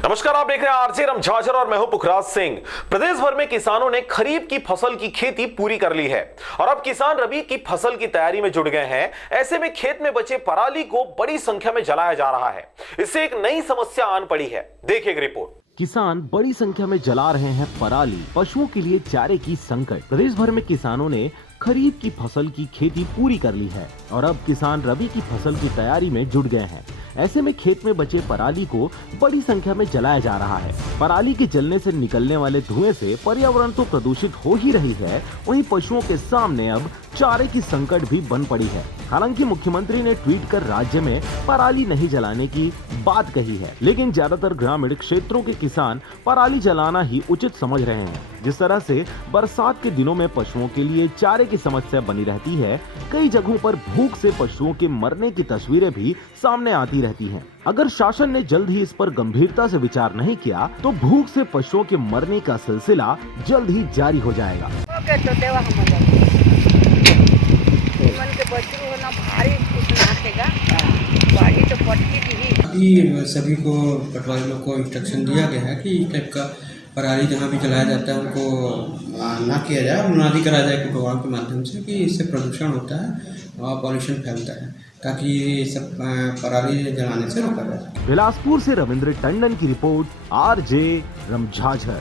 नमस्कार, आप देख रहे हैं आरजे रमझाझर और मैं हूं पुखराज सिंह। प्रदेश भर में किसानों ने खरीफ की फसल की खेती पूरी कर ली है और अब किसान रबी की फसल की तैयारी में जुट गए हैं। ऐसे में खेत में बचे पराली को बड़ी संख्या में जलाया जा रहा है। इससे एक नई समस्या आन पड़ी है। देखिए एक रिपोर्ट। किसान बड़ी संख्या में जला रहे हैं पराली। पशुओं के लिए चारे की संकट। प्रदेश भर में किसानों ने खरीफ की फसल की खेती पूरी कर ली है और अब किसान रबी की फसल की तैयारी में जुट गए हैं। ऐसे में खेत में बचे पराली को बड़ी संख्या में जलाया जा रहा है। पराली के जलने से निकलने वाले धुएं से पर्यावरण तो प्रदूषित हो ही रही है, वहीं पशुओं के सामने अब चारे की संकट भी बन पड़ी है। हालांकि मुख्यमंत्री ने ट्वीट कर राज्य में पराली नहीं जलाने की बात कही है, लेकिन ज्यादातर ग्रामीण क्षेत्रों के किसान पराली जलाना ही उचित समझ रहे हैं। जिस तरह से बरसात के दिनों में पशुओं के लिए चारे की समस्या बनी रहती है, कई जगहों पर भूख से पशुओं के मरने की तस्वीरें भी सामने आती रहती हैं। अगर शासन ने जल्द ही इस पर गंभीरता से विचार नहीं किया तो भूख से पशुओं के मरने का सिलसिला जल्द ही जारी हो जाएगा। अभी सभी को पटवारी लोग को इंस्ट्रक्शन दिया गया है कि इस टाइप का पराली जहाँ भी जलाया जाता है उनको ना किया जाए, मुनादी करा जाए प्रोग्राम के माध्यम से कि इससे प्रदूषण होता है और पॉल्यूशन फैलता है, ताकि ये सब पराली जलाने से रोका जाए। बिलासपुर से रविंद्र टंडन की रिपोर्ट, आरजे रमझाझर।